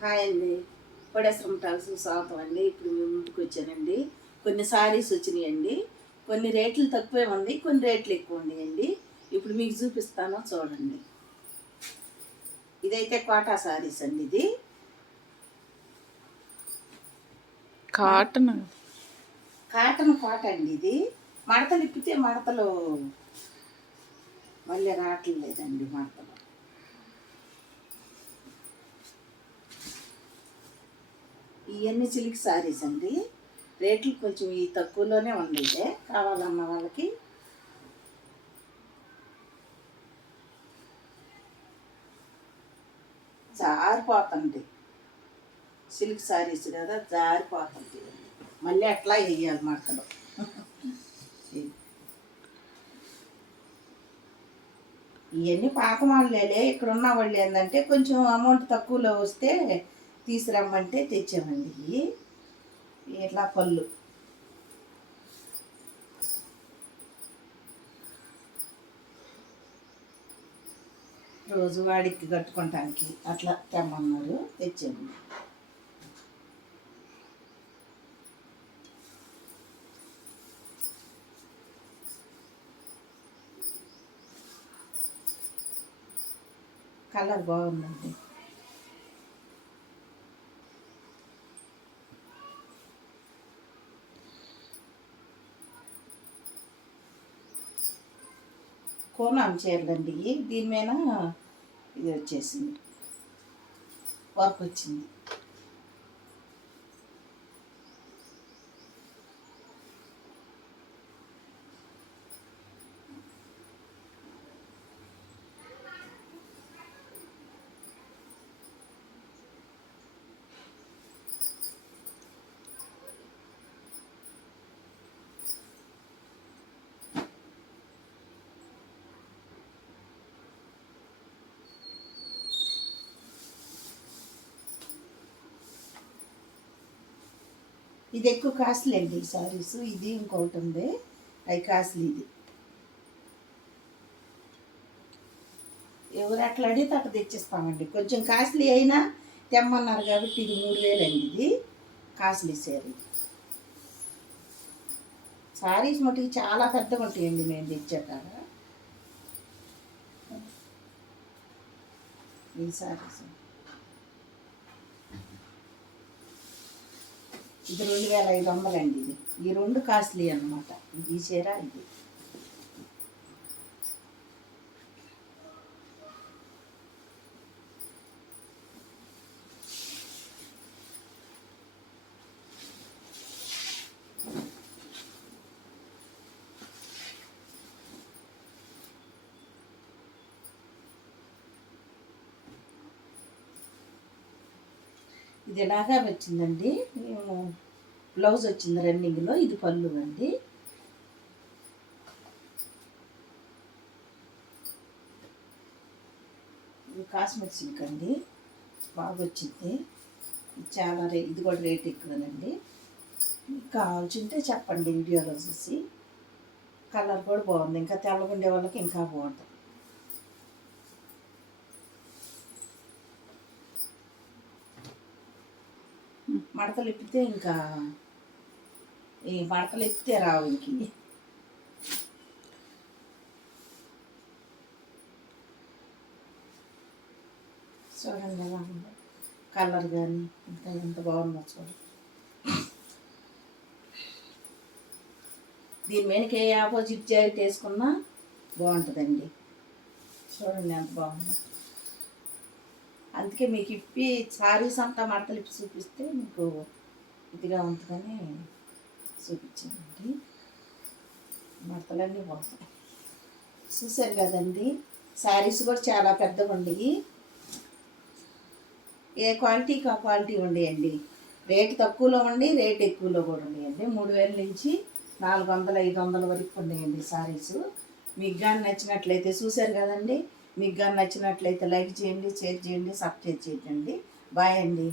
Hi అండి, కోడేశ్వరం talks స్వాగతం అండి. ఇప్పుడు మేము ముందుకు వచ్చానండి. కొన్ని సారీస్ వచ్చినాయండి. కొన్ని రేట్లు తక్కువే ఉంది, కొన్ని రేట్లు ఎక్కువ ఉన్నాయండి. ఇప్పుడు మీకు చూపిస్తాను చూడండి. ఇదైతే కోటా సారీస్ అండి. ఇది కాటన్ కాటన్ కోట అండి. ఇది మడతలు ఇప్పితే మడతలు మళ్ళీ రావట్లేదండి. మడతలు ఇవన్నీ సిల్క్ సారీస్ అండి. రేట్లు కొంచెం ఈ తక్కువలోనే ఉంది. ఇదే కావాలన్న వాళ్ళకి జారిపోతుంది. సిల్క్ సారీస్ కదా, జారిపోతుంది. మళ్ళీ అట్లా వేయాలి మడతలు. ఇవన్నీ పాత వాళ్ళే. ఇక్కడ ఉన్న వాళ్ళు ఏంటంటే కొంచెం అమౌంట్ తక్కువలో వస్తే తీసుకురమ్మంటే తెచ్చామండి. ఇవి ఇట్లా పళ్ళు రోజువాడికి కట్టుకోవటానికి అట్లా తెమ్మన్నారు, తెచ్చాము. కలర్ బాగుందండి. కోనాం చీరలండి. దీని మీద ఇది వచ్చేసింది, వర్క్ వచ్చింది. ఇది ఎక్కువ కాస్ట్లీ అండి ఈ సారీస్. ఇది ఇంకొకటి ఉంది, అవి కాస్ట్లీ. ఇది ఎవరు అట్లా అడిగితే అట్లా తెచ్చిస్తామండి. కొంచెం కాస్ట్లీ అయినా తెమ్మన్నారు కాబట్టి ఇది 3000 అండి. ఇది కాస్ట్లీ సారీ. సారీస్ మటుకు చాలా పెద్దగా ఉంటాయండి మేము తెచ్చాక. ఈ సారీస్ ఇది 2500 అండి. ఇది ఈ రెండు కాస్ట్లీ అన్నమాట. ఈ చీర ఇది. ఇది ఎలాగా వచ్చిందండి. బ్లౌజ్ వచ్చింది రన్నింగ్లో. ఇది పళ్ళు అండి. ఇది కాస్మెటిక్ సిల్క్ అండి, బాగా వచ్చింది. చాలా ఇది కూడా రేట్ ఎక్కువనండి. మీకు కావాల్సింటే చెప్పండి వీడియోలో చూసి. కలర్ కూడా బాగుంది. ఇంకా తెల్లగుండే వాళ్ళకి ఇంకా బాగుంటుంది. మడతలు ఎప్పితే ఇంకా ఈ మడతలు ఎప్పితే రావు ఇంక. చూడండి ఎలా ఉందో కలర్ కానీ ఇంకా ఎంత బాగుందో చూడండి. దీని మీదకి ఆపోజిట్ జాకెట్ వేసుకున్నా బాగుంటుందండి. చూడండి ఎంత బాగుందో. అందుకే మీకు ఇప్పి సారీస్ అంతా మడతలు ఇప్పి చూపిస్తే మీకు ఇదిగా ఉంటుందని చూపించానండి. మడతలన్నీ బాగుంటాయి. చూసారు కదండి. శారీస్ కూడా చాలా పెద్దగా ఉండేవి. ఏ క్వాలిటీకి ఆ క్వాలిటీ ఉండేయండి. రేటు తక్కువలో ఉండి రేటు ఎక్కువలో కూడా ఉండేయండి. 3000 నుంచి 400, 500 వరకు ఉండేయండి శారీస్. మీకు కానీ నచ్చినట్లయితే చూసారు కదండి. మీకు కానీ నచ్చినట్లయితే లైక్ చేయండి, షేర్ చేయండి, సబ్స్క్రైబ్ చేయండి. బాయ్ అండి.